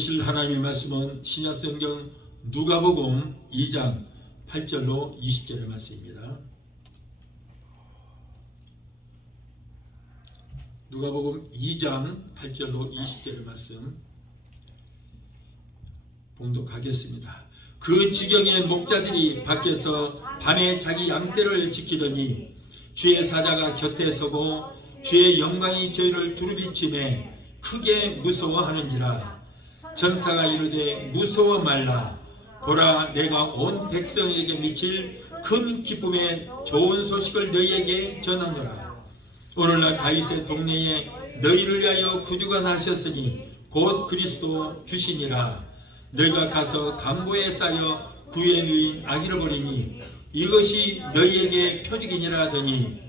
들으실 하나님의 말씀은 신약성경 누가복음 2장 8절로 20절의 말씀입니다. 누가복음 2장 8절로 20절의 말씀 봉독하겠습니다. 그 지경에 목자들이 밖에서 밤에 자기 양떼를 지키더니 주의 사자가 곁에 서고 주의 영광이 저희를 두루비치매 크게 무서워하는지라. 전사가 이르되 무서워 말라. 보라, 내가 온 백성에게 미칠 큰 기쁨의 좋은 소식을 너희에게 전하노라. 오늘날 다윗의 동네에 너희를 위하여 구주가 나셨으니 곧 그리스도 주시니라. 너희가 가서 강보에 쌓여 구에 누인 아기를 버리니 이것이 너희에게 표적이니라 하더니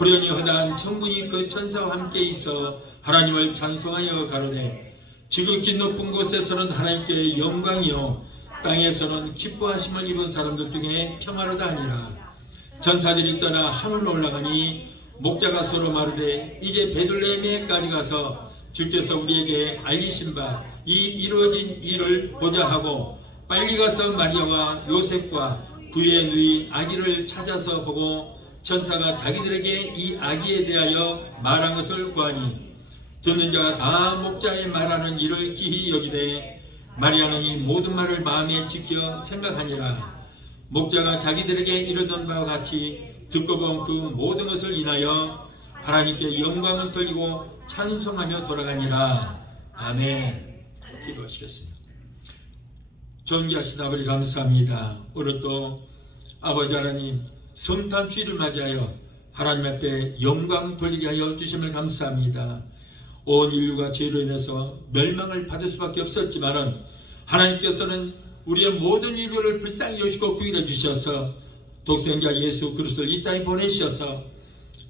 호련히 허다한 천군이 그 천사와 함께 있어 하나님을 찬송하여 가로되 지극히 높은 곳에서는 하나님께 영광이요 땅에서는 기뻐하심을 입은 사람들 중에 평화로다 하니라. 전사들이 떠나 하늘로 올라가니 목자가 서로 마르되 이제 베들레헴에까지 가서 주께서 우리에게 알리신 바 이 이루어진 일을 보자 하고 빨리 가서 마리아와 요셉과 구에 누인 아기를 찾아서 보고 천사가 자기들에게 이 아기에 대하여 말한 것을 구하니 듣는 자가 다 목자의 말하는 일을 기히 여기되 마리아는 이 모든 말을 마음에 지켜 생각하니라. 목자가 자기들에게 이르던 바와 같이 듣고 본 그 모든 것을 인하여 하나님께 영광을 돌리고 찬송하며 돌아가니라. 아멘. 기도하시겠습니다. 존귀하신 아버지 감사합니다. 오늘 또 아버지 하나님 성탄 주일을 맞이하여 하나님 앞에 영광 돌리게 하여 주심을 감사합니다. 온 인류가 죄로 인해서 멸망을 받을 수밖에 없었지만은 하나님께서는 우리의 모든 인류를 불쌍히 여기시고 구원해 주셔서 독생자 예수 그리스도를 이 땅에 보내주셔서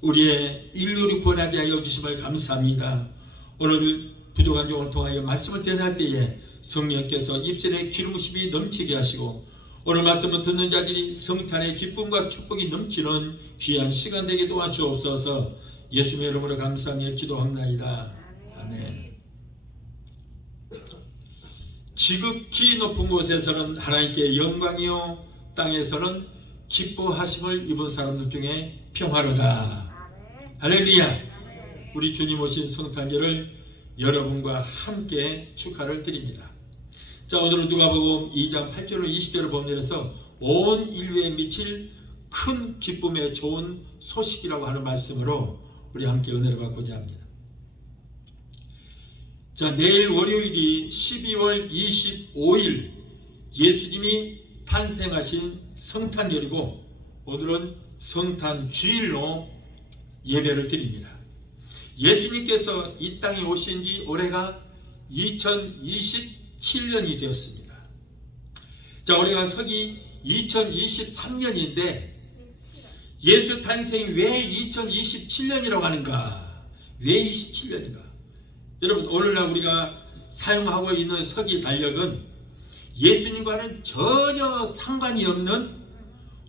우리의 인류를 구원하게 하여 주심을 감사합니다. 오늘 부족한 종을 통하여 말씀을 전할 때에 성령께서 입술에 기름부심이 넘치게 하시고 오늘 말씀을 듣는 자들이 성탄의 기쁨과 축복이 넘치는 귀한 시간 되게 도와주옵소서. 예수님의 이름으로 감사하며 기도합나이다. 아멘. 지극히 높은 곳에서는 하나님께 영광이요 땅에서는 기뻐하심을 입은 사람들 중에 평화로다. 할렐루야. 우리 주님 오신 성탄절을 여러분과 함께 축하를 드립니다. 자, 오늘은 누가복음 2장 8절로 20절을 본문에서 온 인류에 미칠 큰 기쁨의 좋은 소식이라고 하는 말씀으로 우리 함께 은혜를 받고자 합니다. 자, 내일 월요일이 12월 25일 예수님이 탄생하신 성탄절이고 오늘은 성탄 주일로 예배를 드립니다. 예수님께서 이 땅에 오신 지 올해가 2027년이 되었습니다. 자, 올해가 서기 2023년인데 예수 탄생이 왜 2027년이라고 하는가? 왜 27년인가? 여러분, 오늘날 우리가 사용하고 있는 서기 달력은 예수님과는 전혀 상관이 없는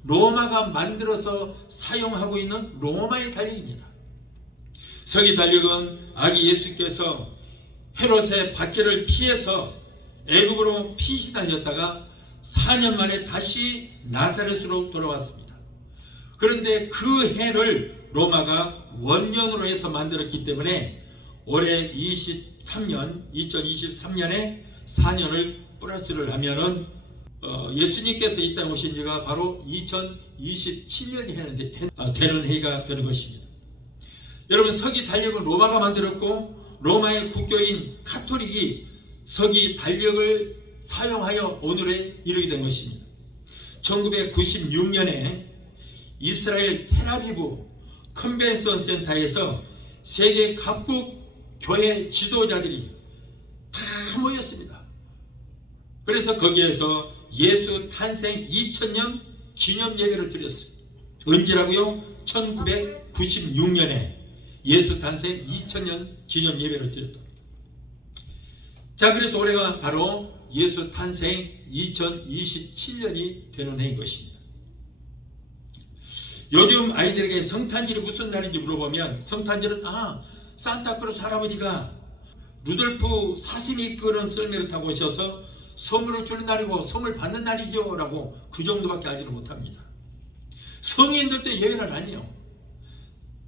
로마가 만들어서 사용하고 있는 로마의 달력입니다. 서기 달력은 아기 예수께서 헤롯의 박해를 피해서 애굽으로 피신하였다가 4년 만에 다시 나사렛으로 돌아왔습니다. 그런데 그 해를 로마가 원년으로 해서 만들었기 때문에 올해 2023년에 4년을 플러스를 하면은 예수님께서 이 땅에 오신 지가 바로 2027년이 되는 해가 되는 것입니다. 여러분, 서기 달력은 로마가 만들었고 로마의 국교인 카톨릭이 서기 달력을 사용하여 오늘에 이르게 된 것입니다. 1996년에 이스라엘 텔아비브 컨벤션 센터에서 세계 각국 교회 지도자들이 다 모였습니다. 그래서 거기에서 예수 탄생 2000년 기념 예배를 드렸습니다. 언제라고요? 1996년에 예수 탄생 2000년 기념 예배를 드렸다. 자, 그래서 올해가 바로 예수 탄생 2027년이 되는 해인 것입니다. 요즘 아이들에게 성탄절이 무슨 날인지 물어보면 성탄절은 산타크로스 할아버지가 루돌프 사신이 그런 썰매를 타고 오셔서 선물을 주는 날이고 선물 받는 날이죠 라고 그 정도밖에 알지를 못합니다. 성인들도 예외는 아니에요.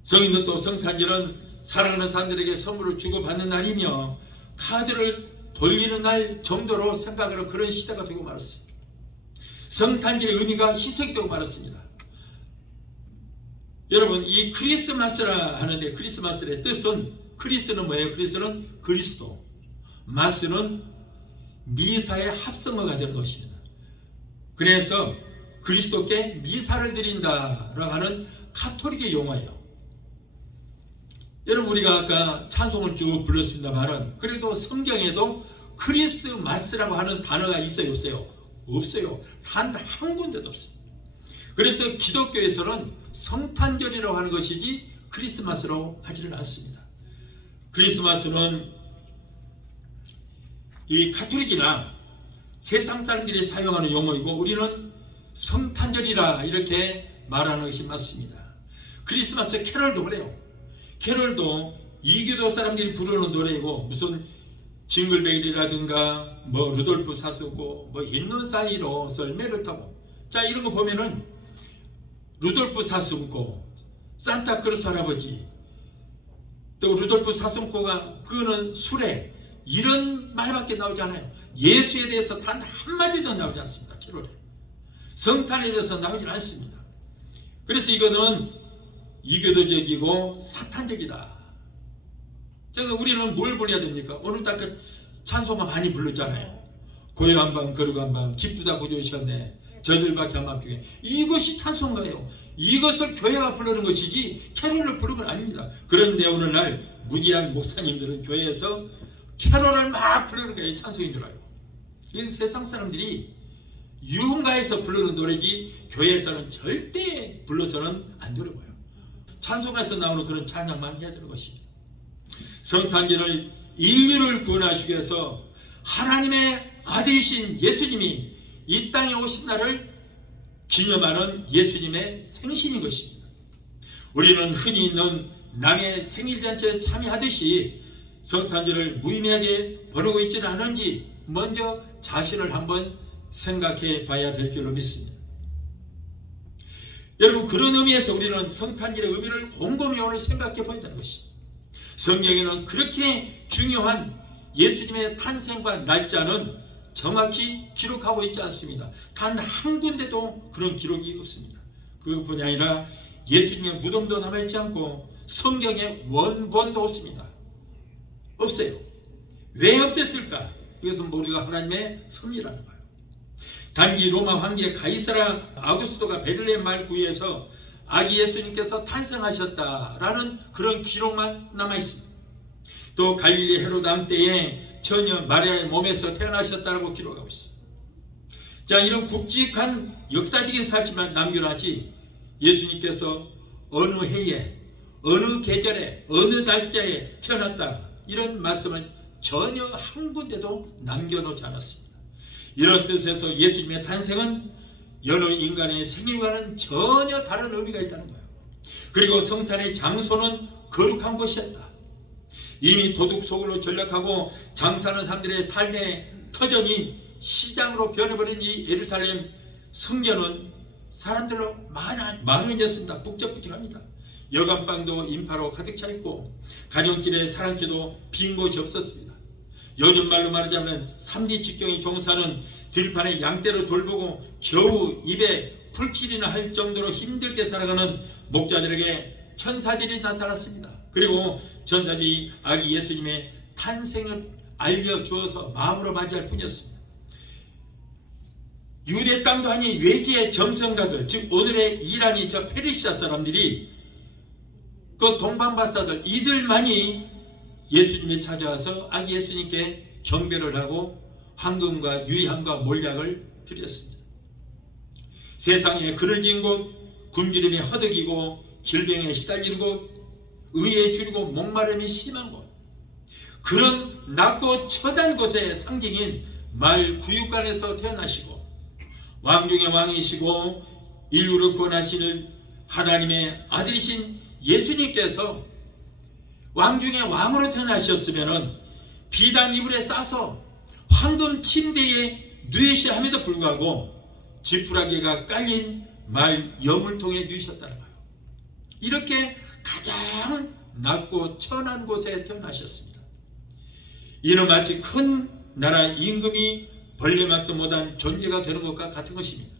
성인들도 성탄절은 사랑하는 사람들에게 선물을 주고받는 날이며 카드를 돌리는 날 정도로 생각하는 그런 시대가 되고 말았습니다. 성탄절의 의미가 희석이 되고 말았습니다. 여러분, 이 크리스마스라 하는데 크리스마스의 뜻은, 크리스는 뭐예요? 크리스는 그리스도, 마스는 미사의 합성어가 되는 것입니다. 그래서 그리스도께 미사를 드린다라고 하는 가톨릭의 용어예요. 여러분, 우리가 아까 찬송을 쭉 불렀습니다만 그래도 성경에도 크리스마스라고 하는 단어가 있어요? 없어요? 없어요. 단 한 군데도 없어요. 그래서 기독교에서는 성탄절이라고 하는 것이지 크리스마스로 하지는 않습니다. 크리스마스는 이 가톨릭이나 세상 사람들이 사용하는 용어이고 우리는 성탄절이라 이렇게 말하는 것이 맞습니다. 크리스마스 캐럴도 그래요. 캐럴도 이교도 사람들이 부르는 노래이고 무슨 징글벨이라든가 뭐 루돌프 사슴고 뭐 흰눈 사이로 썰매를 타고, 자 이런 거 보면은 루돌프 사슴고, 산타크로스 할아버지, 또 루돌프 사슴코가 끄는 수레, 이런 말밖에 나오지 않아요. 예수에 대해서 단 한마디도 나오지 않습니다. 캐롤에 성탄에 대해서 나오지 않습니다. 그래서 이거는 이교도적이고 사탄적이다. 그러니까 우리는 뭘 불러야 됩니까? 오늘 딱 찬송가 많이 불렀잖아요. 고요 한밤 거룩 한밤 기쁘다 구주셨네 저들밖에 한밤 중에, 이것이 찬송가예요. 이것을 교회가 부르는 것이지 캐롤을 부르는 건 아닙니다. 그런데 오늘날 무지한 목사님들은 교회에서 캐롤을 막 부르는 게 찬송인 줄 알고, 이건 세상 사람들이 유흥가에서 부르는 노래지 교회에서는 절대 불러서는 안 들어봐요. 찬송가에서 나오는 그런 찬양만 해야 되는 것입니다. 성탄절을 인류를 구원하시기 위해서 하나님의 아들이신 예수님이 이 땅에 오신 날을 기념하는 예수님의 생신인 것입니다. 우리는 흔히 있는 남의 생일잔치에 참여하듯이 성탄절을 무의미하게 보내고 있지는 않은지 먼저 자신을 한번 생각해 봐야 될 줄로 믿습니다. 여러분, 그런 의미에서 우리는 성탄절의 의미를 곰곰이 오늘 생각해 봐야 되는 것입니다. 성경에는 그렇게 중요한 예수님의 탄생과 날짜는 정확히 기록하고 있지 않습니다. 단 한 군데도 그런 기록이 없습니다. 그뿐이 아니라 예수님의 무덤도 남아있지 않고 성경에 원본도 없습니다. 없어요. 왜 없었을까? 이것은 우리가 하나님의 섭리라는 거예요. 단지 로마 황제 가이사라 아구스토가 베들레헴 마을 구에서 아기 예수님께서 탄생하셨다라는 그런 기록만 남아있습니다. 또 갈릴리 헤로드 왕 때에 처녀 마리아의 몸에서 태어나셨다고 기록하고 있습니다. 자, 이런 굵직한 역사적인 사실만 남겨놨지 예수님께서 어느 해에 어느 계절에 어느 날짜에 태어났다 이런 말씀을 전혀 한 군데도 남겨놓지 않았습니다. 이런 뜻에서 예수님의 탄생은 여러 인간의 생일과는 전혀 다른 의미가 있다는 거예요. 그리고 성탄의 장소는 거룩한 곳이었다. 이미 도둑 속으로 전락하고 장사하는 사람들의 삶의 터전이 시장으로 변해버린 이 예루살렘 성전은 사람들로 많아졌습니다. 북적북적합니다. 여간방도 인파로 가득 차 있고 가정집에 사랑지도 빈 곳이 없었습니다. 요즘 말로 말하자면 3D 직경이 종사는 들판에 양떼로 돌보고 겨우 입에 풀칠이나 할 정도로 힘들게 살아가는 목자들에게 천사들이 나타났습니다. 그리고 천사들이 아기 예수님의 탄생을 알려주어서 마음으로 맞이할 뿐이었습니다. 유대 땅도 아닌 외지의 점성가들, 즉 오늘의 이란이 저 페르시아 사람들이 그 동방바사들 이들만이 예수님이 찾아와서 아기 예수님께 경배를 하고 황금과 유향과 몰약을 드렸습니다. 세상에 그늘진 곳, 굶주림에 허덕이고 질병에 시달리는 곳, 의에 줄이고 목마름이 심한 곳, 그런 낮고 처단 곳의 상징인 말 구육간에서 태어나시고 왕 중의 왕이시고 인류를 구원하실 하나님의 아들이신 예수님께서 왕 중의 왕으로 태어나셨으면 비단 이불에 싸서 황금 침대에 누이셔야 함에도 불구하고 지푸라기가 깔린 말 여물통에 누이셨다는 거예요. 이렇게 가장 낮고 천한 곳에 태어나셨습니다. 이는 마치 큰 나라 임금이 벌레맛도 못한 존재가 되는 것과 같은 것입니다.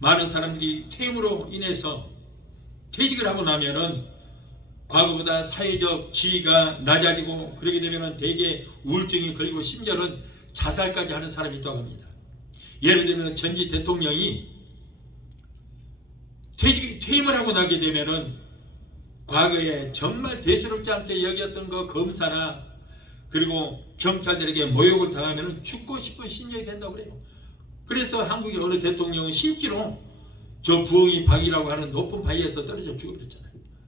많은 사람들이 퇴임으로 인해서 퇴직을 하고 나면은 과거보다 사회적 지위가 낮아지고 그러게 되면은 대개 우울증이 걸리고 심지어는 자살까지 하는 사람이 있다고 합니다. 예를 들면 전직 대통령이 퇴임을 하고 나게 되면은 과거에 정말 대수롭지 않게 여겼던 그 검사나 그리고 경찰들에게 모욕을 당하면 죽고 싶은 심정이 된다고 그래요. 그래서 한국의 어느 대통령은 실제로 저 부엉이 방이라고 하는 높은 바위에서 떨어져 죽어버렸잖아요.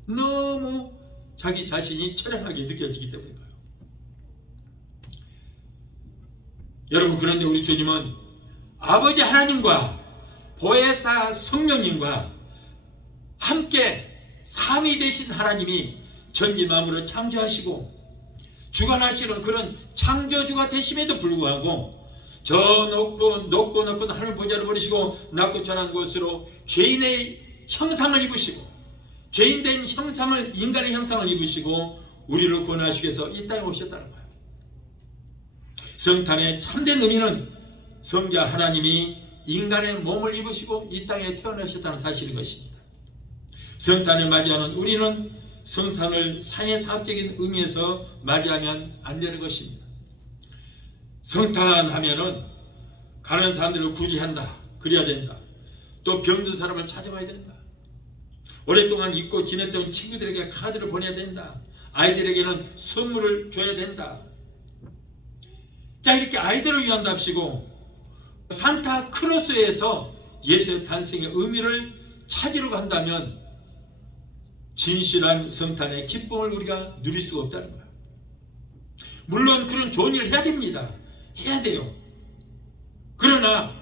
너무 자기 자신이 처량하게 느껴지기 때문인가요? 여러분, 그런데 우리 주님은 아버지 하나님과 보혜사 성령님과 함께 삼위 되신 하나님이 전지만물을 창조하시고 주관하시는 그런 창조주가 되심에도 불구하고 저 높고 높은 하늘 보좌를 버리시고 낮고 천한 곳으로 죄인의 형상을 입으시고 죄인된 형상을 인간의 형상을 입으시고 우리를 구원하시기 위해서 이 땅에 오셨다는 거예요. 성탄의 참된 의미는 성자 하나님이 인간의 몸을 입으시고 이 땅에 태어나셨다는 사실인 것입니다. 성탄을 맞이하는 우리는 성탄을 사회사업적인 의미에서 맞이하면 안 되는 것입니다. 성탄하면은 가난한 사람들을 구제한다, 그래야 된다. 또 병든 사람을 찾아와야 된다. 오랫동안 잊고 지냈던 친구들에게 카드를 보내야 된다. 아이들에게는 선물을 줘야 된다. 자, 이렇게 아이들을 위한답시고 산타크로스에서 예수의 탄생의 의미를 찾으려고 한다면 진실한 성탄의 기쁨을 우리가 누릴 수가 없다는 거예요. 물론 그런 좋은 일을 해야 됩니다. 해야 돼요. 그러나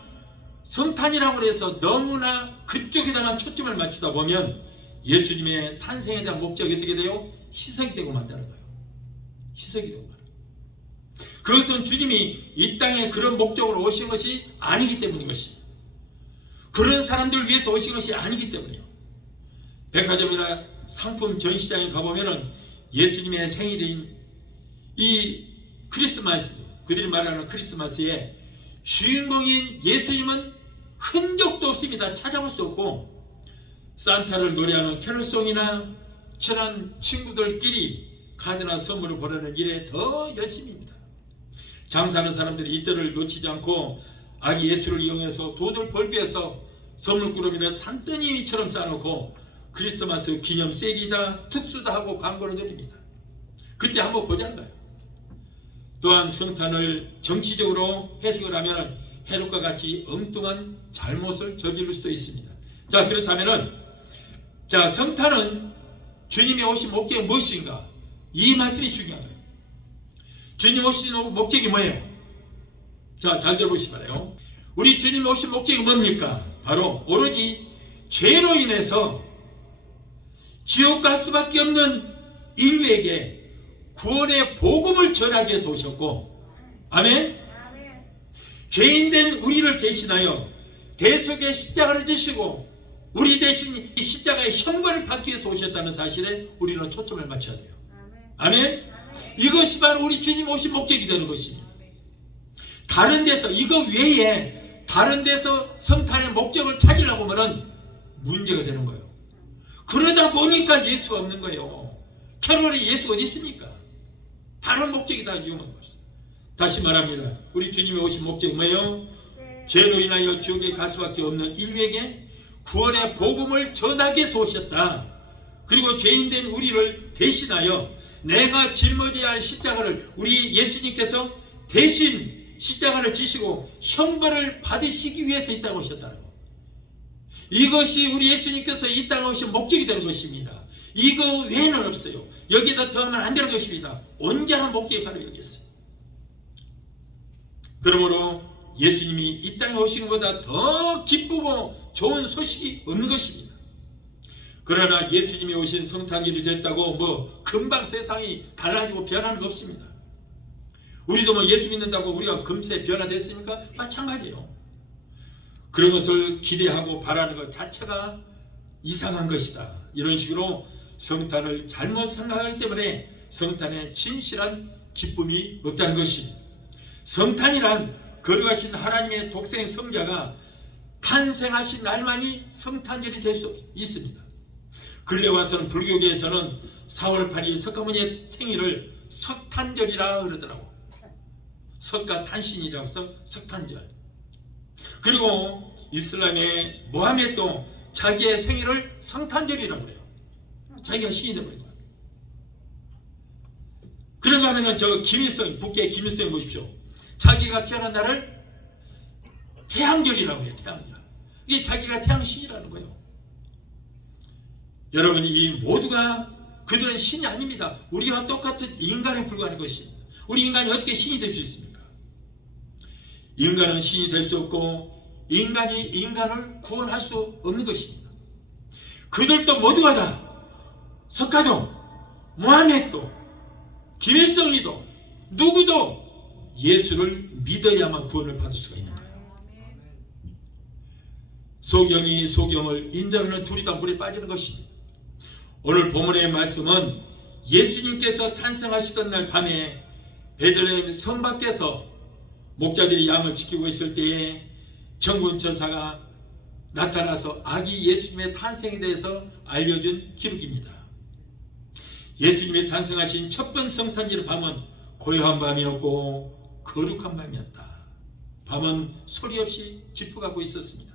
성탄이라고 해서 너무나 그쪽에다만 초점을 맞추다 보면 예수님의 탄생에 대한 목적이 어떻게 돼요? 희석이 되고 만다는 거예요. 희석이 되고 만다. 그것은 주님이 이 땅에 그런 목적으로 오신 것이 아니기 때문인 것입니다. 그런 사람들을 위해서 오신 것이 아니기 때문이에요. 백화점이나 상품 전시장에 가보면은 예수님의 생일인 이 크리스마스, 그들이 말하는 크리스마스에 주인공인 예수님은 흔적도 없습니다. 찾아볼 수 없고 산타를 노래하는 캐롤송이나 친한 친구들끼리 카드나 선물을 보내는 일에 더 열심입니다. 장사하는 사람들이 이때를 놓치지 않고 아기 예수를 이용해서 돈을 벌기 위해서 선물꾸러미를 산더미처럼 쌓아놓고 크리스마스 기념 세일이다, 특수다 하고 광고를 드립니다. 그때 한번 보자는 거예요. 또한 성탄을 정치적으로 해석을 하면 헤롯과 같이 엉뚱한 잘못을 저지를 수도 있습니다. 자, 그렇다면은 성탄은 주님이 오신 목적이 무엇인가? 이 말씀이 중요한 거예요. 주님 오신 목적이 뭐예요? 자, 잘 들어보시기 바라요. 우리 주님 오신 목적이 뭡니까? 바로 오로지 죄로 인해서 지옥 갈 수밖에 없는 인류에게 구원의 복음을 전하기 위해서 오셨고, 아멘? 죄인된 우리를 대신하여 대속의 십자가를 지시고 우리 대신 이 십자가의 형벌을 받기 위해서 오셨다는 사실에 우리는 초점을 맞춰야 돼요. 아멘? 이것이 바로 우리 주님 오신 목적이 되는 것입니다. 다른 데서 이거 외에 다른 데서 성탄의 목적을 찾으려고 하면 문제가 되는 거예요. 그러다 보니까 예수가 없는 거예요. 캐롤에 예수가 어디 있습니까? 다른 목적이 다 이용한 것입니다. 다시 말합니다. 우리 주님이 오신 목적이 뭐예요? 죄로 인하여 지옥에 갈 수밖에 없는 인류에게 구원의 복음을 전하기 위해서 오셨다. 그리고 죄인된 우리를 대신하여 내가 짊어져야 할 십자가를 우리 예수님께서 대신 십자가를 지시고 형벌을 받으시기 위해서 이 땅에 오셨다는 것. 이것이 우리 예수님께서 이 땅에 오신 목적이 되는 것입니다. 이거 외에는 없어요. 여기다 더하면 안 되는 것입니다. 온전한 목적이 바로 여기 있어요. 그러므로 예수님이 이 땅에 오시는 것보다 더 기쁘고 좋은 소식이 없는 것입니다. 그러나 예수님이 오신 성탄일이 됐다고 금방 세상이 달라지고 변하는 거 없습니다. 우리도 뭐 예수 믿는다고 우리가 금세 변화됐습니까? 마찬가지예요. 그런 것을 기대하고 바라는 것 자체가 이상한 것이다. 이런 식으로 성탄을 잘못 생각하기 때문에 성탄에 진실한 기쁨이 없다는 것입니다. 성탄이란 거룩하신 하나님의 독생 성자가 탄생하신 날만이 성탄절이 될 수 있습니다. 근래 와서는 불교계에서는 4월 8일 석가모니의 생일을 석탄절이라 그러더라고. 석가 탄신이라고 해서 석탄절. 그리고 이슬람의 모하메도 자기의 생일을 성탄절이라고 그래요. 자기가 신이 되버린 거예요. 그런가 하면은 저 김일성, 북계의 김일성 보십시오. 자기가 태어난 날을 태양절이라고 해요. 태양절. 이게 자기가 태양신이라는 거예요. 여러분, 이 모두가 그들은 신이 아닙니다. 우리와 똑같은 인간에 불과한 것입니다. 우리 인간이 어떻게 신이 될 수 있습니까? 인간은 신이 될 수 없고 인간이 인간을 구원할 수 없는 것입니다. 그들도 모두가 다 석가도, 모하메도, 김일성이도 누구도 예수를 믿어야만 구원을 받을 수가 있는 거예요. 소경이 소경을 인도하는 둘이 다 물에 빠지는 것입니다. 오늘 본문의 말씀은 예수님께서 탄생하시던 날 밤에 베들레헴 성 밖에서 목자들이 양을 지키고 있을 때에 천군 천사가 나타나서 아기 예수님의 탄생에 대해서 알려준 기록입니다. 예수님이 탄생하신 첫 번 성탄절 밤은 고요한 밤이었고 거룩한 밤이었다. 밤은 소리 없이 짚어가고 있었습니다.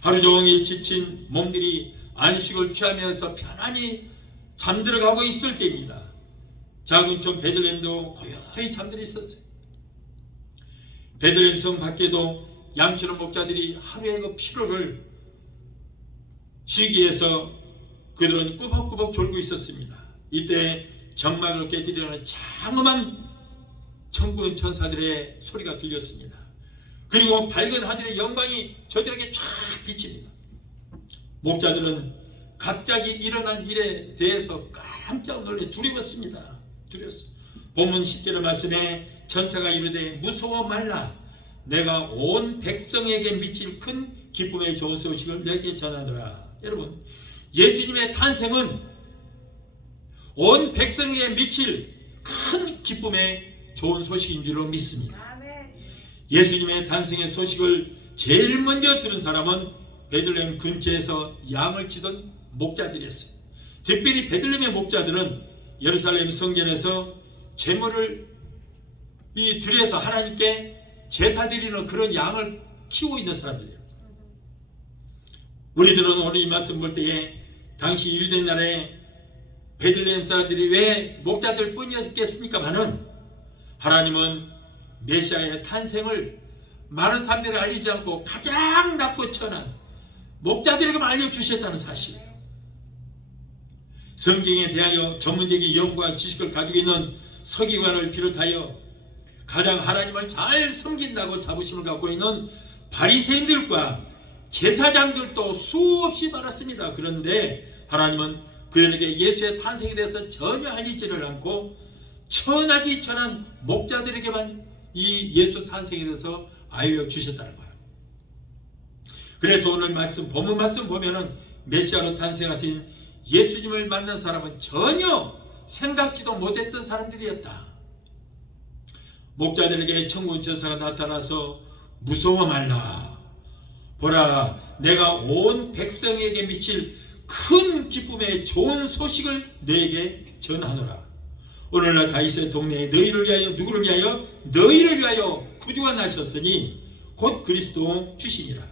하루 종일 지친 몸들이 안식을 취하면서 편안히 잠들어가고 있을 때입니다. 작은 촌 베들레헴도 고요히 잠들어 있었어요. 베들레헴 성 밖에도 양치는 목자들이 하루의 그 피로를 쉬기 위해서 그들은 꾸벅꾸벅 졸고 있었습니다. 이때 정막을 깨뜨리는 장엄한 천군 천사들의 소리가 들렸습니다. 그리고 밝은 하늘의 영광이 저들에게 쫙 비칩니다. 목자들은 갑자기 일어난 일에 대해서 깜짝 놀래 두려웠습니다. 두려웠어요. 본문 10절의 말씀에 천사가 이르되 무서워 말라. 내가 온 백성에게 미칠 큰 기쁨의 좋은 소식을 너에게 전하노라. 여러분, 예수님의 탄생은 온 백성에게 미칠 큰 기쁨의 좋은 소식인 줄로 믿습니다. 예수님의 탄생의 소식을 제일 먼저 들은 사람은 베들레헴 근처에서 양을 치던 목자들이었어요. 특별히 베들레헴의 목자들은 예루살렘 성전에서 제물을 드려서 하나님께 제사 드리는 그런 양을 키우고 있는 사람들이에요. 우리들은 오늘 이 말씀 볼 때에 당시 유대 나라의 베들레헴 사람들이 왜 목자들 뿐이었겠습니까마는 하나님은 메시아의 탄생을 많은 사람들이 알리지 않고 가장 낮고 천한 목자들에게만 알려주셨다는 사실이에요. 성경에 대하여 전문적인 연구와 지식을 가지고 있는 서기관을 비롯하여 가장 하나님을 잘 섬긴다고 자부심을 갖고 있는 바리새인들과 제사장들도 수없이 많았습니다. 그런데 하나님은 그들에게 예수의 탄생에 대해서 전혀 알리지를 않고 천하디 천한 목자들에게만 이 예수 탄생에 대해서 알려주셨다는 거예요. 그래서 오늘 말씀, 본문 말씀 보면은 메시아로 탄생하신 예수님을 만난 사람은 전혀 생각지도 못했던 사람들이었다. 목자들에게 천군 천사가 나타나서 무서워 말라. 보라, 내가 온 백성에게 미칠 큰 기쁨의 좋은 소식을 너에게 전하노라. 오늘날 다윗의 동네에 너희를 위하여, 누구를 위하여? 너희를 위하여 구주가 나셨으니 곧 그리스도 주시니라.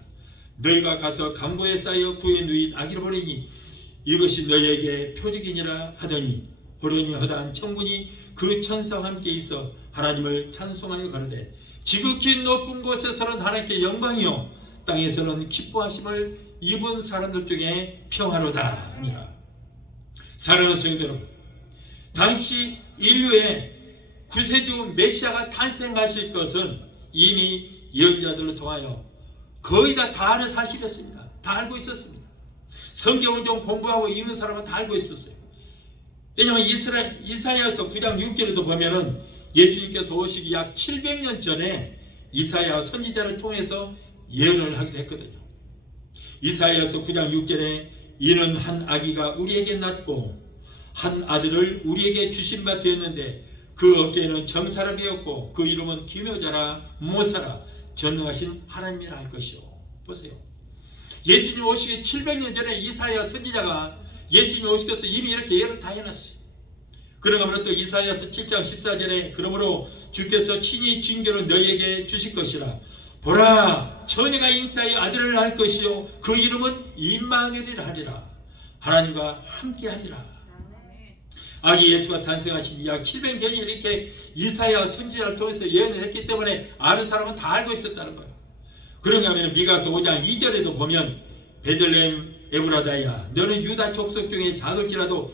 너희가 가서 강보에 쌓여 구에 누인 아기를 보내니 이것이 너희에게 표적이니라 하더니 호련히 허다한 천군이 그 천사와 함께 있어 하나님을 찬송하여 가로되 지극히 높은 곳에서는 하나님께 영광이요 땅에서는 기뻐하심을 입은 사람들 중에 평화로다 하니라. 사랑하는 성도 여러분, 당시 인류의 구세주 메시아가 탄생하실 것은 이미 예언자들로 통하여 거의 다 아는 사실이었습니다. 다 알고 있었습니다. 성경을 좀 공부하고 읽는 사람은 다 알고 있었어요. 왜냐하면 이사야서 9장 6절에도 보면은 예수님께서 오시기 약 700년 전에 이사야 선지자를 통해서 예언을 하기도 했거든요. 이사야서 9장 6절에 이는 한 아기가 우리에게 낳고 한 아들을 우리에게 주신 바 되었는데 그 어깨에는 정사람이었고 그 이름은 기묘자라 모사라 전능하신 하나님이라 할 것이요. 보세요. 예수님 오시기 700년 전에 이사야 선지자가 예수님이 오시겠어 이미 이렇게 예언을 다 해놨어요. 그러므로 또 이사야서 7장 14절에 그러므로 주께서 친히 징조를 너희에게 주실 것이라. 보라 처녀가 잉태하여 아들을 낳을 것이요 그 이름은 임마누엘이라 하리라. 하나님과 함께하리라. 아기 예수가 탄생하신 약 700년이 이렇게 이사야 선지자를 통해서 예언을 했기 때문에 아는 사람은 다 알고 있었다는 거예요. 그런가 하면 미가서 5장 2절에도 보면 베들레헴 에브라다야 너는 유다 족속 중에 작을지라도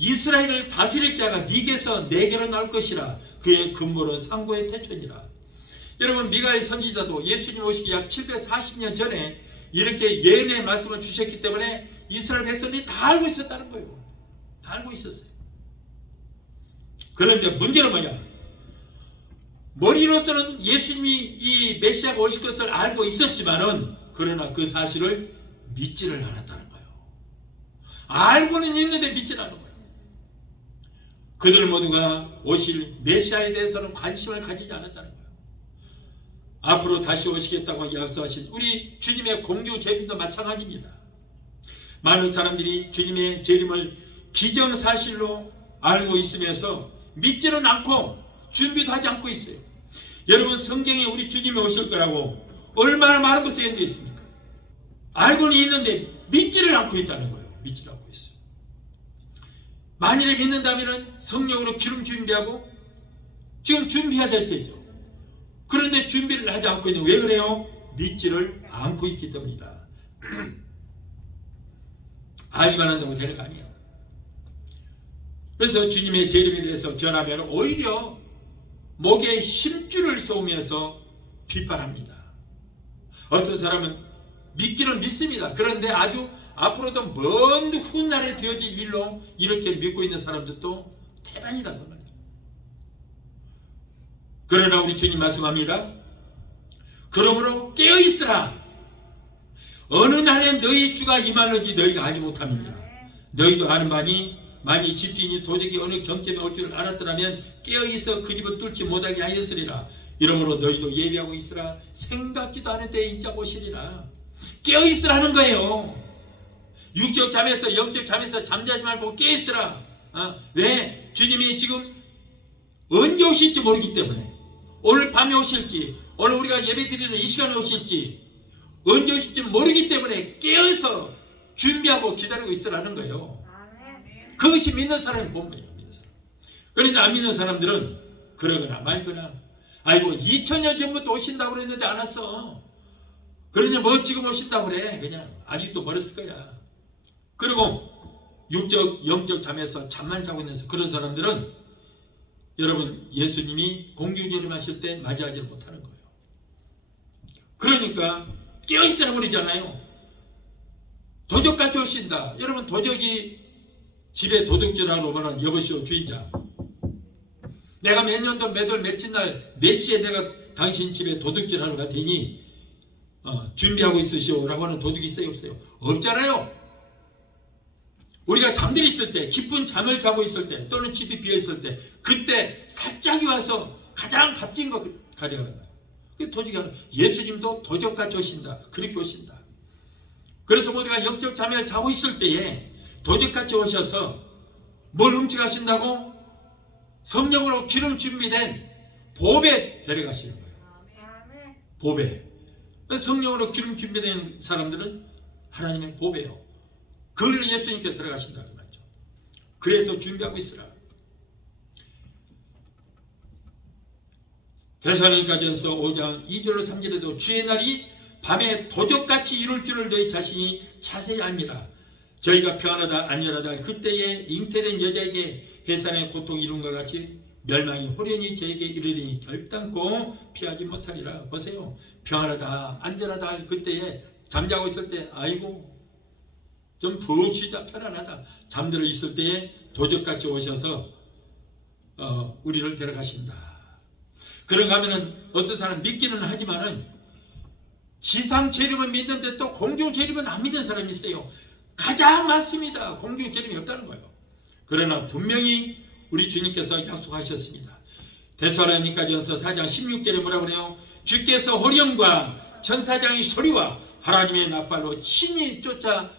이스라엘을 다스릴 자가 네게서 내게로 나올 것이라. 그의 근본은 상고의 태초니라. 여러분 미가의 선지자도 예수님 오시기 약 740년 전에 이렇게 예언의 말씀을 주셨기 때문에 이스라엘 백성들이 다 알고 있었다는 거예요. 다 알고 있었어요. 그런데 문제는 뭐냐? 머리로서는 예수님이 이 메시아가 오실 것을 알고 있었지만은 그러나 그 사실을 믿지를 않았다는 거예요. 알고는 있는데 믿지는 않은 거예요. 그들 모두가 오실 메시아에 대해서는 관심을 가지지 않았다는 거예요. 앞으로 다시 오시겠다고 약속하신 우리 주님의 공중 재림도 마찬가지입니다. 많은 사람들이 주님의 재림을 기정사실로 알고 있으면서 믿지는 않고 준비도 하지 않고 있어요. 여러분 성경에 우리 주님이 오실 거라고 얼마나 많은 것을 얘기하고 있습니까? 알고는 있는데 믿지를 않고 있다는 거예요. 믿지를 않고 있어요. 만일에 믿는다면 성령으로 기름 준비하고 지금 준비해야 될 때죠. 그런데 준비를 하지 않고 있는 왜 그래요? 믿지를 않고 있기 때문이다. 알기만 한다고 되는 거 아니에요. 그래서 주님의 재림에 대해서 전하면 오히려 목에 힘줄을 쏘면서 비판합니다. 어떤 사람은 믿기는 믿습니다. 그런데 아주 앞으로도 먼 훗날에 되어질 일로 이렇게 믿고 있는 사람들도 태반이다. 그러나 우리 주님 말씀합니다. 그러므로 깨어있으라. 어느 날에 너희 주가 임할는지 너희가 알지 못함이니라. 너희도 아는 바니 만일 집주인이 도적이 어느 경점에 올 줄을 알았더라면 깨어있어 그 집을 뚫지 못하게 하였으리라. 이러므로 너희도 예비하고 있으라. 생각지도 않을 때에 인자 오시리라. 깨어있으라는 거예요. 육적 잠에서 영적 잠에서 잠자지 말고 깨어있으라. 왜? 주님이 지금 언제 오실지 모르기 때문에, 오늘 밤에 오실지, 오늘 우리가 예배 드리는 이 시간에 오실지 언제 오실지 모르기 때문에 깨어서 준비하고 기다리고 있으라는 거예요. 그것이 믿는 사람의 본분이에요. 믿는 사람. 그런데 안 믿는 사람들은 그러거나 말거나 아이고 2000년 전부터 오신다고 그랬는데 안 왔어. 그러냐 뭐 지금 오신다고 그래. 그냥 아직도 멀었을 거야. 그리고 육적 영적 잠에서 잠만 자고 있는 그런 사람들은 여러분 예수님이 공중재림하실 때 맞이하지 못하는 거예요. 그러니까 깨어있으라고 그러잖아요. 도적같이 오신다. 여러분 도적이 집에 도둑질하러 오면 여보시오 주인장, 내가 몇 년도 몇 월 며칠 날 몇 시에 내가 당신 집에 도둑질하러 갈 테니 준비하고 있으시오 라고 하는 도둑이 있어요 없어요? 없잖아요. 우리가 잠들이 있을 때, 깊은 잠을 자고 있을 때, 또는 집이 비어있을 때, 그때 살짝이 와서 가장 값진 거 가져가는 거예요. 그 도둑이 하는, 예수님도 도적같이 오신다. 그렇게 오신다. 그래서 우리가 영적 잠을 자고 있을 때에 도적같이 오셔서 뭘 훔쳐가신다고? 성령으로 기름 준비된 보배 데려가시는 거예요. 보배. 성령으로 기름 준비된 사람들은 하나님의 보배요. 그걸 예수님께 들어가신다고 말이죠. 그래서 준비하고 있으라. 데살로니가전서 5장 2절로 3절에도 주의 날이 밤에 도적같이 이룰 줄을 너희 자신이 자세히 압니다. 저희가 평안하다 안전하다 할 그때에 잉태된 여자에게 해산의 고통이 이룬과 같이 멸망이 호련히 저에게 이르리니 결단코 피하지 못하리라. 보세요. 평안하다 안전하다 할 그때에 잠자고 있을 때 아이고 좀 푹 쉬자 편안하다 잠들어 있을 때에 도적같이 오셔서 우리를 데려가신다. 그런가 하면은 어떤 사람 믿기는 하지만은 지상 재림을 믿는데 또 공중 재림은 안 믿는 사람이 있어요. 가장 많습니다. 공중 재림이 없다는 거예요. 그러나 분명히 우리 주님께서 약속하셨습니다. 데살로니가전서 4장 16절에 뭐라고 그래요? 주께서 호령과 천사장의 소리와 하나님의 나팔로 친히 쫓아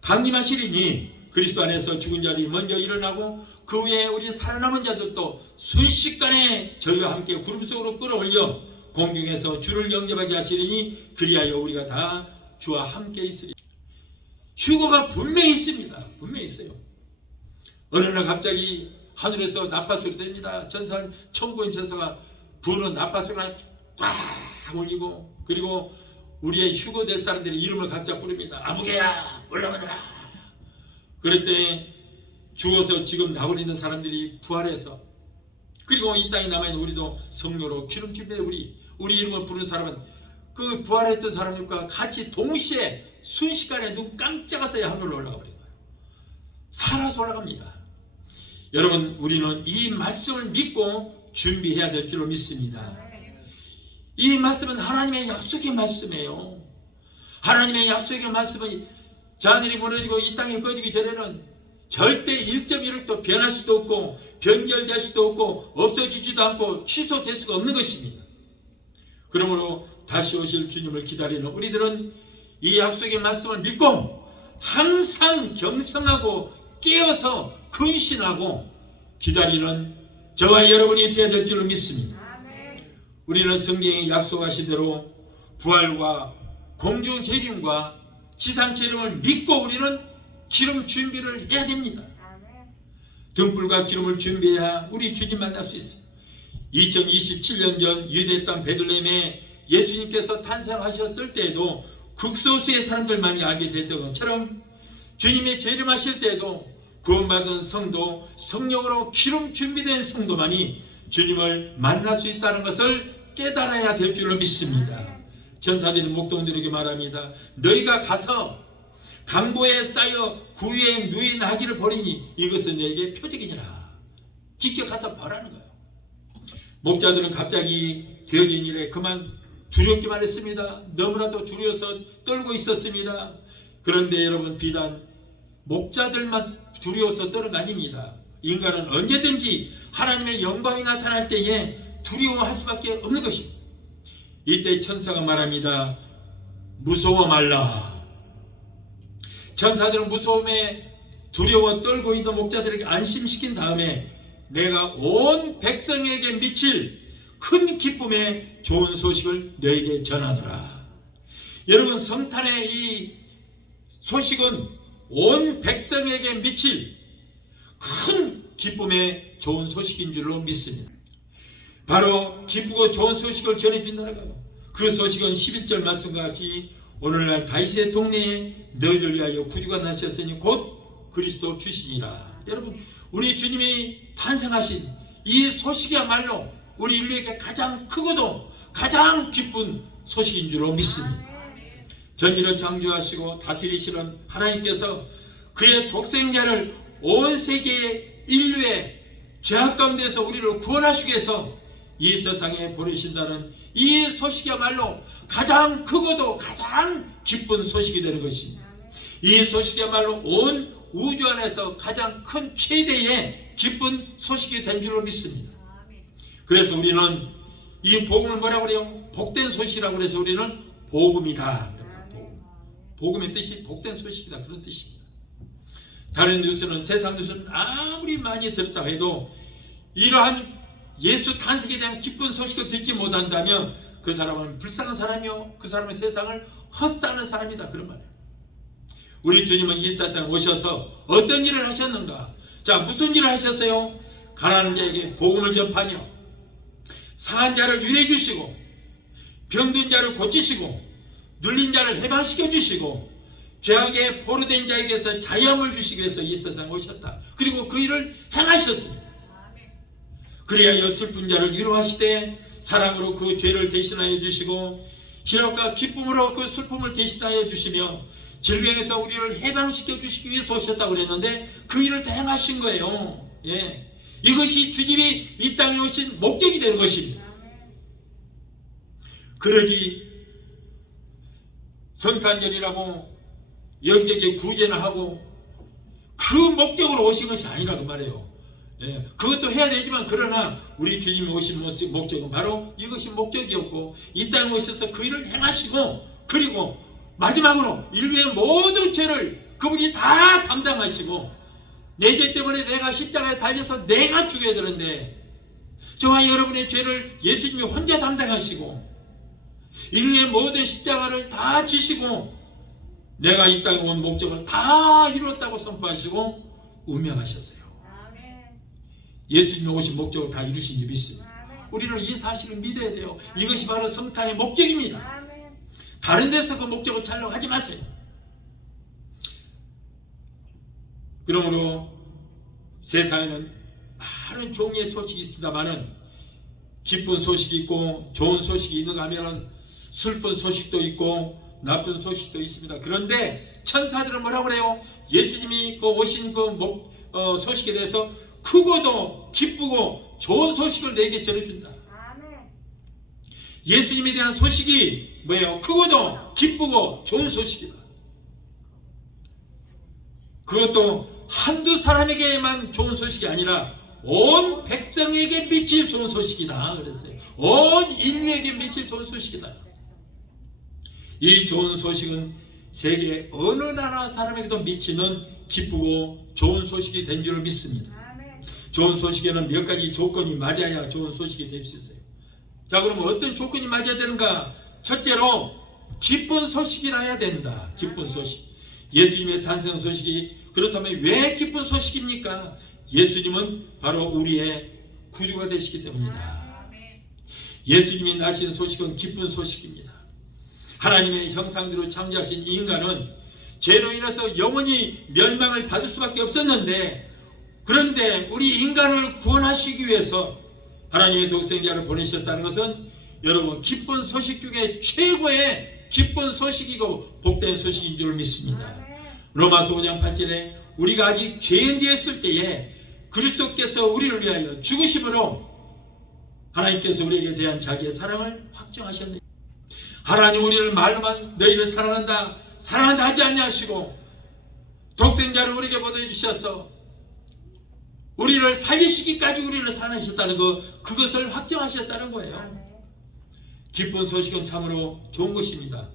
강림하시리니 그리스도 안에서 죽은 자들이 먼저 일어나고 그 후에 우리 살아남은 자들도 순식간에 저희와 함께 구름 속으로 끌어올려 공중에서 주를 영접하게 하시리니 그리하여 우리가 다 주와 함께 있으리. 휴거가 분명히 있습니다. 분명히 있어요. 어느 날 갑자기 하늘에서 나팔 소리 들립니다. 천부인 천사가 부는 나팔 소리가 꽉 울리고, 그리고 우리의 휴거될 사람들의 이름을 각자 부릅니다. 아무개야 올라오너라. 그럴 때 죽어서 지금 나버리는 사람들이 부활해서, 그리고 이 땅에 남아있는 우리도 성령으로 기름 주변에 우리 이름을 부르는 사람은 그 부활했던 사람들과 같이 동시에 순식간에 눈 깜짝하사야 하늘로 올라가 버린 거예요. 살아서 올라갑니다. 여러분, 우리는 이 말씀을 믿고 준비해야 될 줄로 믿습니다. 이 말씀은 하나님의 약속의 말씀이에요. 하나님의 약속의 말씀은 자녀들이 무너지고 이 땅이 꺼지기 전에는 절대 1.1도 변할 수도 없고 변절될 수도 없고 없어지지도 않고 취소될 수가 없는 것입니다. 그러므로 다시 오실 주님을 기다리는 우리들은 이 약속의 말씀을 믿고 항상 경성하고 깨어서 근신하고 기다리는 저와 여러분이 되어야 될 줄로 믿습니다. 우리는 성경에 약속하신 대로 부활과 공중 재림과 지상 재림을 믿고 우리는 기름 준비를 해야 됩니다. 등불과 기름을 준비해야 우리 주님 만날 수 있습니다. 2027년 전 유대 땅 베들레헴에 예수님께서 탄생하셨을 때에도 극소수의 사람들만이 알게 됐던 것처럼 주님이 재림하실 때에도 구원받은 성도, 성령으로 기름 준비된 성도만이 주님을 만날 수 있다는 것을 깨달아야 될 줄로 믿습니다. 전사들이 목동들에게 말합니다. 너희가 가서 강보에 쌓여 구유에 누인 아기를 버리니 이것은 너에게 표적이니라. 직접 가서 보라는 거예요. 목자들은 갑자기 되어진 일에 그만 두렵기만 했습니다. 너무나도 두려워서 떨고 있었습니다. 그런데 여러분, 비단 목자들만 두려워서 떨은 거 아닙니다. 인간은 언제든지 하나님의 영광이 나타날 때에 두려워할 수밖에 없는 것입니다. 이때 천사가 말합니다. 무서워 말라. 천사들은 무서움에 두려워 떨고 있는 목자들에게 안심시킨 다음에 내가 온 백성에게 미칠 큰 기쁨의 좋은 소식을 너에게 전하더라. 여러분, 성탄의 이 소식은 온 백성에게 미칠 큰 기쁨의 좋은 소식인 줄로 믿습니다. 바로 기쁘고 좋은 소식을 전해준다는 거예요. 그 소식은 11절 말씀과 같이 오늘날 다윗의 동네에 너희를 위하여 구주가 나셨으니 곧 그리스도 주시니라. 여러분, 우리 주님이 탄생하신 이 소식이야말로 우리 인류에게 가장 크고도 가장 기쁜 소식인 줄로 믿습니다. 전지를 창조하시고 다스리시는 하나님께서 그의 독생자를 온 세계 인류의 죄악 가운데서 우리를 구원하시기 위해서 이 세상에 보내신다는 이 소식이야말로 가장 크고도 가장 기쁜 소식이 되는 것입니다. 이 소식이야말로 온 우주 안에서 가장 큰 최대의 기쁜 소식이 된 줄로 믿습니다. 그래서 우리는 이 복음을 뭐라고 그래요? 복된 소식이라고 해서 우리는 복음이다. 복음의 뜻이 복된 소식이다, 그런 뜻입니다. 다른 뉴스는, 세상 뉴스는 아무리 많이 들었다 해도 이러한 예수 탄생에 대한 기쁜 소식을 듣지 못한다면 그 사람은 불쌍한 사람이요, 그 사람의 세상을 헛사는 사람이다, 그런 말이에요. 우리 주님은 이 세상에 오셔서 어떤 일을 하셨는가? 자, 무슨 일을 하셨어요? 가난한 자에게 복음을 전파하며 상한 자를 유해 주시고 병든 자를 고치시고 눌린 자를 해방시켜 주시고 죄악에 포로된 자에게서 자유함을 주시기 위해서 이 세상에 오셨다. 그리고 그 일을 행하셨습니다. 그래야 슬픈 자를 위로하시되 사랑으로 그 죄를 대신하여 주시고 희락과 기쁨으로 그 슬픔을 대신하여 주시며 질병에서 우리를 해방시켜 주시기 위해서 오셨다고 그랬는데 그 일을 다 행하신 거예요. 예. 이것이 주님이 이 땅에 오신 목적이 되는 것입니다. 그러지 성탄절이라고 영적인 구제나 하고 그 목적으로 오신 것이 아니라고 말해요. 예, 그것도 해야 되지만 그러나 우리 주님이 오신 목적은 바로 이것이 목적이었고 이 땅에 오셔서 그 일을 행하시고 그리고 마지막으로 인류의 모든 죄를 그분이 다 담당하시고 내 죄 때문에 내가 십자가에 달려서 내가 죽어야 되는데 저와 여러분의 죄를 예수님이 혼자 담당하시고 인류의 모든 십자가를 다 지시고 내가 이 땅에 온 목적을 다 이루었다고 선포하시고 운명하셨어요. 예수님이 오신 목적을 다 이루신 줄 믿습니다. 우리는 이 사실을 믿어야 돼요. 이것이 바로 성탄의 목적입니다. 다른 데서 그 목적을 촬영하지 마세요. 그러므로 세상에는 많은 종류의 소식이 있습니다만은 기쁜 소식이 있고 좋은 소식이 있는가 하면 슬픈 소식도 있고 나쁜 소식도 있습니다. 그런데 천사들은 뭐라고 그래요? 예수님이 오신 소식에 대해서 크고도 기쁘고 좋은 소식을 내게 전해준다. 예수님에 대한 소식이 뭐예요? 크고도 기쁘고 좋은 소식이다. 그것도 한두 사람에게만 좋은 소식이 아니라 온 백성에게 미칠 좋은 소식이다 그랬어요. 온 인류에게 미칠 좋은 소식이다. 이 좋은 소식은 세계 어느 나라 사람에게도 미치는 기쁘고 좋은 소식이 된 줄 믿습니다. 좋은 소식에는 몇 가지 조건이 맞아야 좋은 소식이 될 수 있어요. 자, 그러면 어떤 조건이 맞아야 되는가? 첫째로 기쁜 소식이라 해야 된다. 기쁜 소식. 예수님의 탄생 소식이 그렇다면 왜 기쁜 소식입니까? 예수님은 바로 우리의 구주가 되시기 때문이다. 예수님이 나신 소식은 기쁜 소식입니다. 하나님의 형상대로 창조하신 인간은 죄로 인해서 영원히 멸망을 받을 수밖에 없었는데 그런데 우리 인간을 구원하시기 위해서 하나님의 독생자를 보내셨다는 것은 여러분 기쁜 소식 중에 최고의 기쁜 소식이고 복된 소식인 줄 믿습니다. 로마서 5장 8절에 우리가 아직 죄인 되었을 때에 그리스도께서 우리를 위하여 죽으심으로 하나님께서 우리에게 대한 자기의 사랑을 확정하셨느니라. 하나님 우리를 말로만 너희를 사랑한다 하지 아니하시고 독생자를 우리에게 보내주셔서 우리를 살리시기까지 우리를 사랑하셨다는 그것을 확정하셨다는 거예요. 기쁜 소식은 참으로 좋은 것입니다.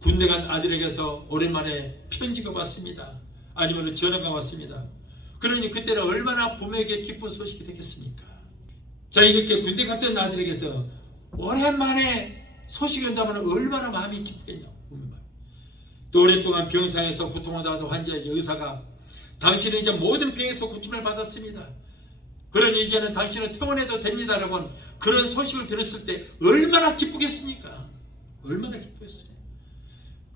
군대 간 아들에게서 오랜만에 편지가 왔습니다. 아니면 전화가 왔습니다. 그러니 그때는 얼마나 부모에게 기쁜 소식이 되겠습니까? 자, 이렇게 군대 갔던 아들에게서 오랜만에 소식이 온다면 얼마나 마음이 기쁘겠냐고. 또 오랫동안 병상에서 고통하던 환자에게 의사가 당신은 이제 모든 병에서 고침을 받았습니다. 그러니 이제는 당신은 퇴원해도 됩니다라고 그런 소식을 들었을 때 얼마나 기쁘겠습니까? 얼마나 기쁘겠어요.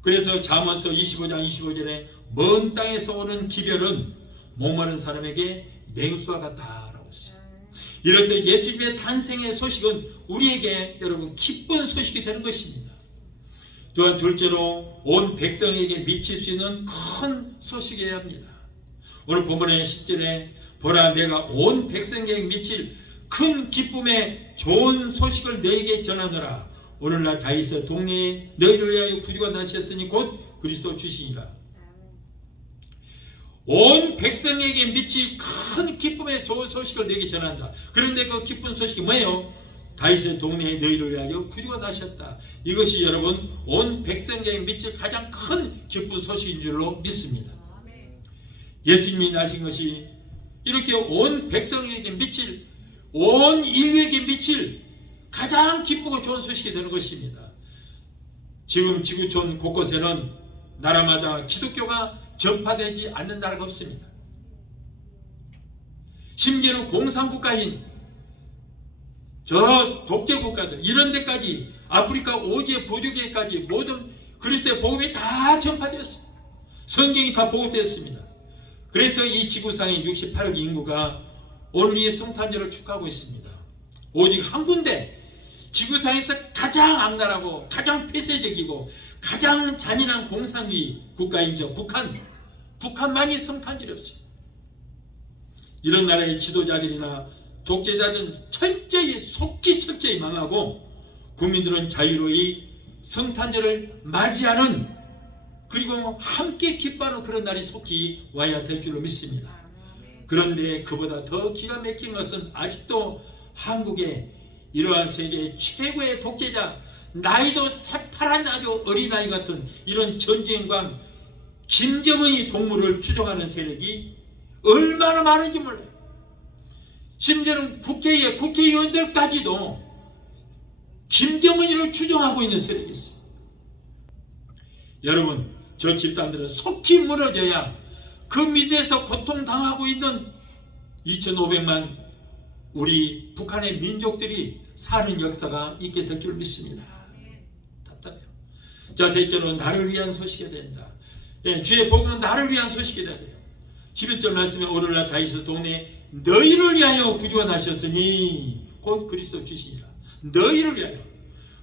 그래서 잠언서 25장 25절에 먼 땅에서 오는 기별은 목마른 사람에게 냉수와 같다라고 했어요. 이럴 때 예수님의 탄생의 소식은 우리에게 여러분 기쁜 소식이 되는 것입니다. 또한 둘째로 온 백성에게 미칠 수 있는 큰 소식이어야 합니다. 오늘 본문의 10절에 보라 내가 온 백성에게 미칠 큰 기쁨의 좋은 소식을 너에게 전하노라. 오늘날 다윗의 동네에 너희를 위하여 구주가 나셨으니 곧 그리스도 주시니라. 온 백성에게 미칠 큰 기쁨의 좋은 소식을 너에게 전한다. 그런데 그 기쁜 소식이 뭐예요? 다윗의 동네에 너희를 위하여 구주가 나셨다. 이것이 여러분 온 백성에게 미칠 가장 큰 기쁜 소식인 줄로 믿습니다. 예수님이 나신 것이 이렇게 온 백성에게 미칠 온 인류에게 미칠 가장 기쁘고 좋은 소식이 되는 것입니다. 지금 지구촌 곳곳에는 나라마다 기독교가 전파되지 않는 나라가 없습니다. 심지어는 공산국가인 저 독재국가들 이런 데까지 아프리카 오지의 부족에까지 모든 그리스도의 복음이 다 전파되었습니다. 성경이 다 보급되었습니다. 그래서 이 지구상의 68억 인구가 오늘 이 성탄절을 축하하고 있습니다. 오직 한 군데 지구상에서 가장 악랄하고 가장 폐쇄적이고 가장 잔인한 공산주의 국가인 저 북한만이 성탄절이 없어요. 이런 나라의 지도자들이나 독재자들은 철저히 망하고 국민들은 자유로이 성탄절을 맞이하는, 그리고 함께 기뻐하는 그런 날이 속히 와야 될 줄로 믿습니다. 그런데 그보다 더 기가 막힌 것은 아직도 한국의 이러한 세계 최고의 독재자, 나이도 새파란 아주 어린아이 같은 이런 전쟁광 김정은이 동물을 추종하는 세력이 얼마나 많은지 몰라요. 심지어는 국회의원들까지도 김정은이를 추종하고 있는 세력이 있어요. 여러분, 저 집단들은 속히 무너져야 그 밑에서 고통당하고 있는 2,500만 우리 북한의 민족들이 사는 역사가 있게 될 줄 믿습니다. 답답해요. 자, 셋째로 나를 위한 소식이 된다. 예, 주의 복음은 나를 위한 소식이 돼야 돼요. 11절 말씀에 오늘날 다윗의 동네에 너희를 위하여 구주가 나셨으니 곧 그리스도 주시니라. 너희를 위하여.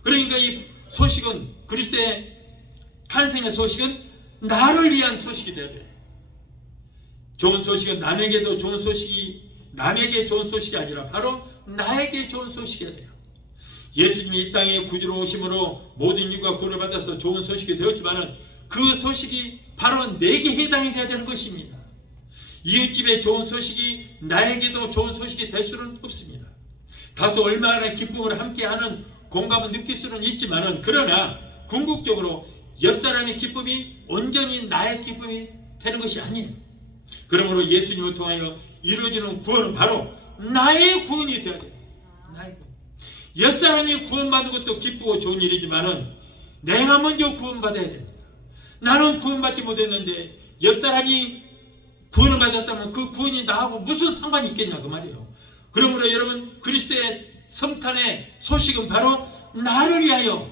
그러니까 이 소식은, 그리스도의 탄생의 소식은 나를 위한 소식이 돼야 돼. 좋은 소식은 남에게도 좋은 소식이, 남에게 좋은 소식이 아니라 바로 나에게 좋은 소식이 돼요. 예수님이 이 땅에 구주로 오심으로 모든 인류가 구원을 받아서 좋은 소식이 되었지만은 그 소식이 바로 내게 해당이 돼야 되는 것입니다. 이웃집에 좋은 소식이 나에게도 좋은 소식이 될 수는 없습니다. 다소 얼마나 기쁨을 함께하는 공감을 느낄 수는 있지만은, 그러나 궁극적으로 옆 사람의 기쁨이 온전히 나의 기쁨이 되는 것이 아니에요. 그러므로 예수님을 통하여 이루어지는 구원은 바로 나의 구원이 되어야 돼요. 나의 구원. 옆 사람이 구원받는 것도 기쁘고 좋은 일이지만은 내가 먼저 구원받아야 됩니다. 나는 구원받지 못했는데 옆 사람이 구원을 받았다면 그 구원이 나하고 무슨 상관이 있겠냐 그 말이에요. 그러므로 여러분, 그리스도의 성탄의 소식은 바로 나를 위하여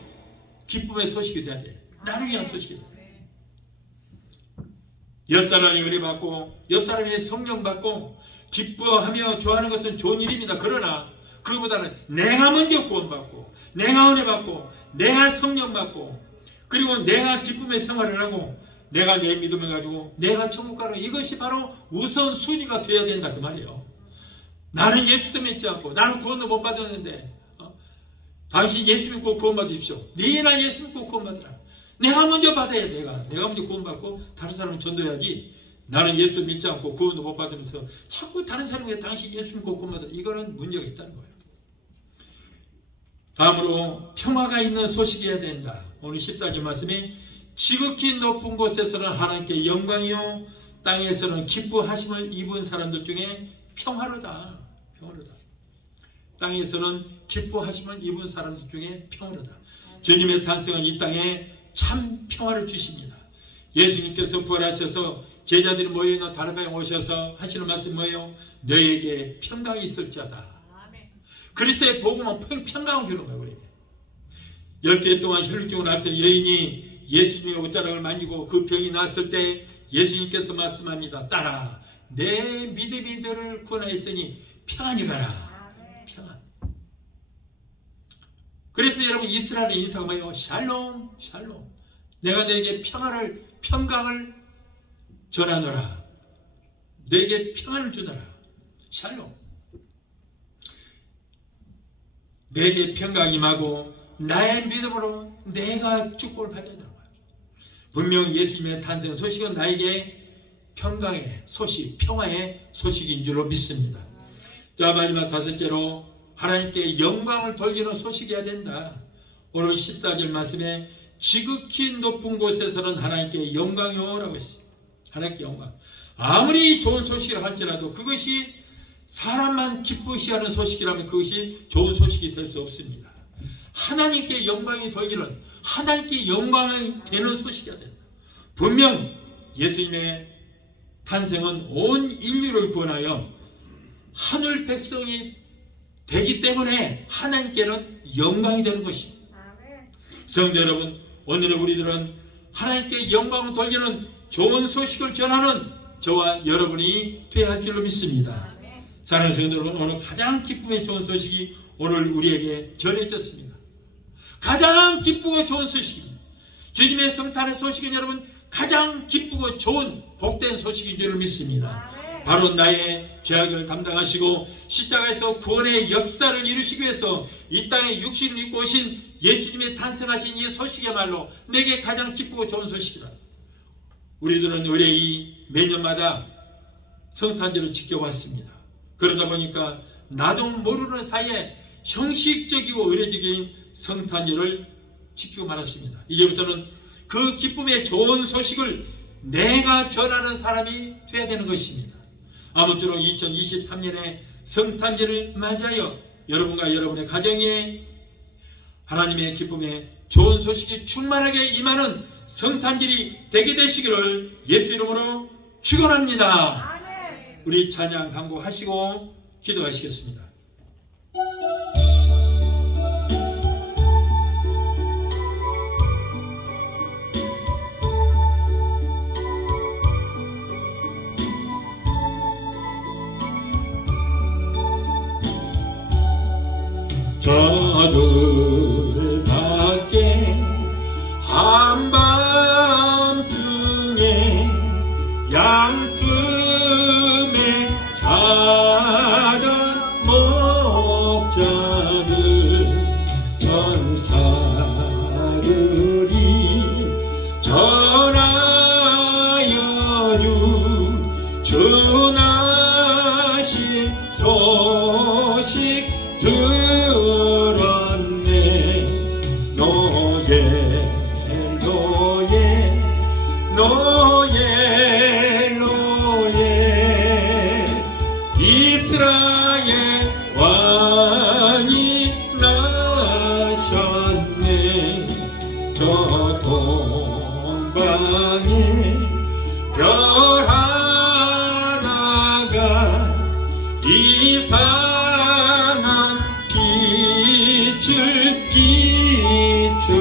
기쁨의 소식이 되어야 돼요. 나를 위한 소식이 돼야 돼요. 옆 사람이 은혜 받고 옆 사람이 성령 받고 기뻐하며 좋아하는 것은 좋은 일입니다. 그러나 그보다는 내가 먼저 구원받고, 내가 은혜 받고, 내가 성령 받고, 그리고 내가 기쁨의 생활을 하고, 내가 내 믿음을 가지고 내가 천국 가는, 이것이 바로 우선순위가 되어야 된다 그 말이에요. 나는 예수도 믿지 않고 나는 구원도 못 받았는데 당신 예수 믿고 구원 받으십시오. 네나 예수 믿고 구원 받으라. 내가 먼저 받아야 돼. 내가 먼저 구원 받고 다른 사람은 전도해야지. 나는 예수 믿지 않고 구원도 못 받으면서 자꾸 다른 사람에게 당신 예수 믿고 구원 받으라. 이거는 문제가 있다는 거예요. 다음으로 평화가 있는 소식이어야 된다. 오늘 14절 말씀에 지극히 높은 곳에서는 하나님께 영광이요 땅에서는 기뻐하심을 입은 사람들 중에 평화로다. 평화로다. 땅에서는 기뻐하심을 입은 사람들 중에 평화로다. 주님의 탄생은 이 땅에 참 평화를 주십니다. 예수님께서 부활하셔서 제자들이 모여있는 다른 방에 오셔서 하시는 말씀이 뭐예요? 너에게 평강이 있을지어다. 그리스도의 복음은 평강을 주는 거예요. 우리에게. 10개 동안 혈루증을 앓던 여인이 예수님의 옷자락을 만지고 그 병이 났을 때 예수님께서 말씀합니다. 딸아, 내 믿음이 너를 구원하였으니 평안히 가라. 평안. 그래서 여러분, 이스라엘의 인사가 뭐예요? 샬롬, 샬롬. 내가 너에게 평강을 전하노라. 너에게 평안을 주노라. 샬롬. 너에게 평강이 임하고 나의 믿음으로 내가 축복을 받아야 되는 거야. 분명 예수님의 탄생 소식은 나에게 평강의 소식, 평화의 소식인 줄로 믿습니다. 자, 마지막 다섯째로 하나님께 영광을 돌리는 소식이어야 된다. 오늘 14절 말씀에 지극히 높은 곳에서는 하나님께 영광이요 라고 했어요. 하나님께 영광. 아무리 좋은 소식이라 할지라도 그것이 사람만 기쁘시 하는 소식이라면 그것이 좋은 소식이 될 수 없습니다. 하나님께 영광이 돌리는, 하나님께 영광이 되는 소식이어야 된다. 분명 예수님의 탄생은 온 인류를 구원하여 하늘 백성이 되기 때문에 하나님께는 영광이 되는 것입니다. 성도 여러분, 오늘의 우리들은 하나님께 영광을 돌리는 좋은 소식을 전하는 저와 여러분이 되어야 할 줄로 믿습니다. 사랑하는 성도 여러분, 오늘 가장 기쁨의 좋은 소식이 오늘 우리에게 전해졌습니다. 가장 기쁘고 좋은 소식입니다. 주님의 성탄의 소식은 여러분 가장 기쁘고 좋은 복된 소식인 줄을 믿습니다. 바로 나의 죄악을 담당하시고 십자가에서 구원의 역사를 이루시기 위해서 이 땅에 육신을 입고 오신 예수님의 탄생하신 이 소식이야말로 내게 가장 기쁘고 좋은 소식이다. 우리들은 의뢰이 매년마다 성탄절을 지켜왔습니다. 그러다 보니까 나도 모르는 사이에 형식적이고 의례적인 성탄절을 지키고 말았습니다. 이제부터는 그 기쁨의 좋은 소식을 내가 전하는 사람이 되어야 되는 것입니다. 아무쪼록 2023년에 성탄절을 맞이하여 여러분과 여러분의 가정에 하나님의 기쁨의 좋은 소식이 충만하게 임하는 성탄절이 되게 되시기를 예수 이름으로 축원합니다. 우리 찬양 강구하시고 기도하시겠습니다. 저들 밖에 한밤중에 양틈에 자던 목자들 전사들이 전하여 주나신 소식 들었네. 노예 이스라엘 왕이 나셨네. 저 동방에 별 하나가 이상한 빛을 비추어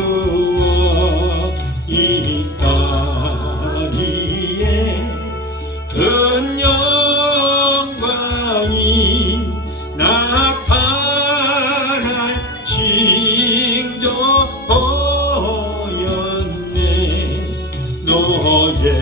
이 땅 위에 큰 영광이 나타날 징조 보였네. 노예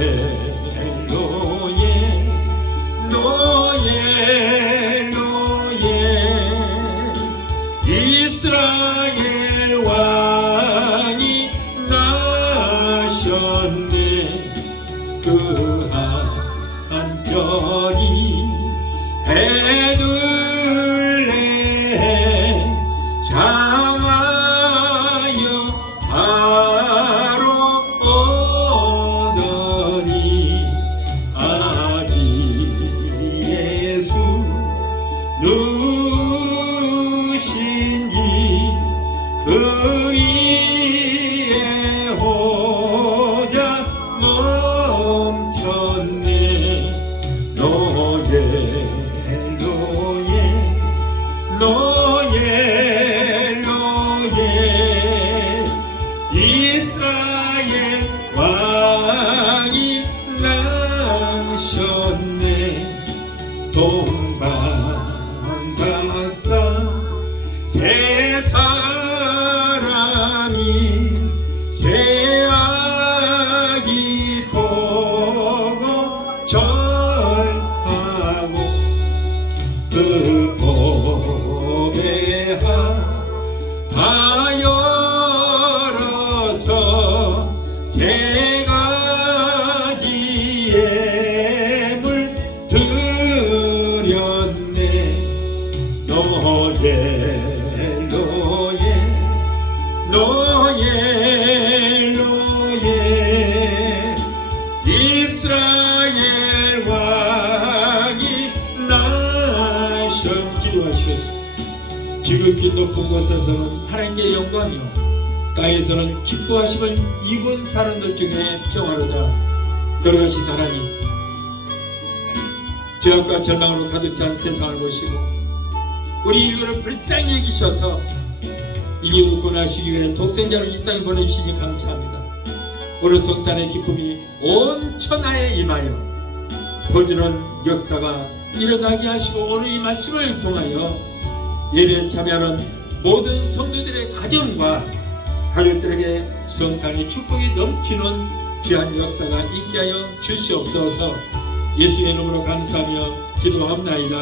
이스라엘 왕이 나셨네. 그 한 별이 베들레헴 향하여 바로 오더니 아기 예수 누구신지 그 위에 호자 멈췄네. 노예 이스라엘 왕이 나셨네. 동방박사 세 사람이 새 아기 보고 절하고 그 보배하 다 열어서 세 가지의 물 드렸네. 노예 이스라엘 왕이 나셔. 기도하시겠습니다. 지극히 높은 곳에서는 하나님께 영광이요 땅에서는 기뻐하심을 입은 사람들 중에 평화로다 걸어가신 하나님, 죄악과 절망으로 가득 찬 세상을 보시고 우리 인류를 불쌍히 여기셔서 인류를 구원하시기 위해 독생자를 이 땅에 보내주시니 감사합니다. 오늘 성탄의 기쁨이 온 천하에 임하여 터지는 역사가 일어나게 하시고 오늘 이 말씀을 통하여 예배에 참여하는 모든 성도들의 가정과 가족들에게 성탄의 축복이 넘치는 귀한 역사가 있게 하여 주시옵소서. 예수의 이름으로 감사하며 기도합나이다.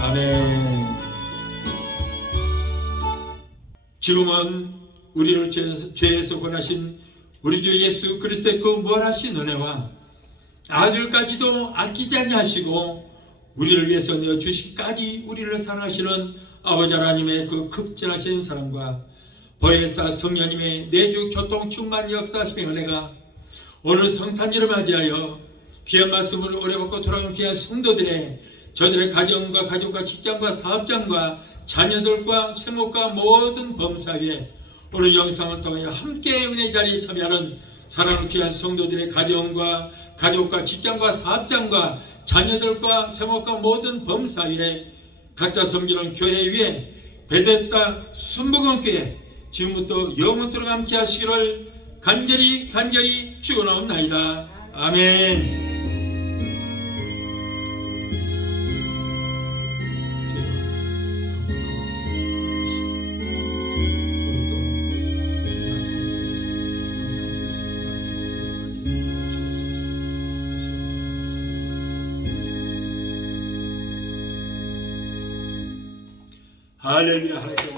아멘. 지금은 우리를 죄에서 권하신 우리 주 예수 그리스도의 그 무한하신 은혜와 아들까지도 아끼지 아니하시고 우리를 위해서 내어주시기까지 우리를 사랑하시는 아버지 하나님의 그 극진하신 사랑과 보혜사 성령님의 내주 교통 충만 역사하심의 은혜가 오늘 성탄절을 맞이하여 귀한 말씀을 오래 받고 돌아온 귀한 성도들의 저들의 가정과 가족과 직장과 사업장과 자녀들과 생업과 모든 범사에 오늘 영상을 통하여 함께 은혜 자리에 참여하는 사랑하는 귀한 성도들의 가정과 가족과 직장과 사업장과 자녀들과 생업과 모든 범사에 각자 섬기는 교회 위에 베데스다 순복음교회 지금부터 영원토록 함께 하시기를 간절히 축원하옵나이다. 아멘. 할렐루야.